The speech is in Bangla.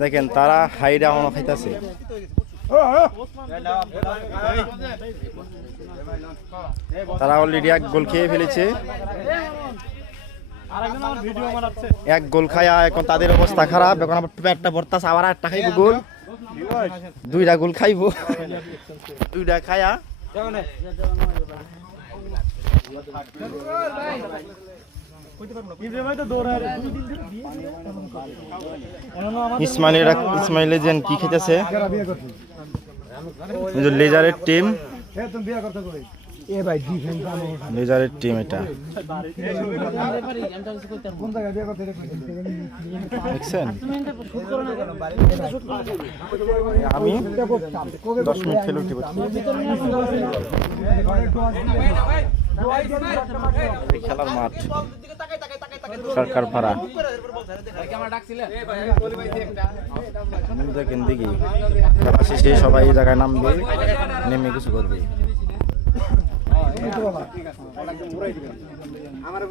দেখেন তারা হাইরা এখনো খাইতেছে। তারা অলরেডি এক গোল খেয়ে ফেলেছে। এক গোল খায়া এখন তাদের অবস্থা খারাপ। এখন আবার পেটটা ভরতাছে, আবার একটা খাইব গোল, দুইটা গোল খাইব, দুইটা খায়া ইসমাইলে যেন কি খেতেছে, লেজারের টিম, লেজারের টিম এটা দেখছেন। আমি 10 মিনিট খেলে উঠে পড়ছি। খেলার মাঠ সরকার পাড়া। দেখেন দেখি খেলা শেষে সবাই এই জায়গায় নামবে, নেমে কিছু করবে। আমার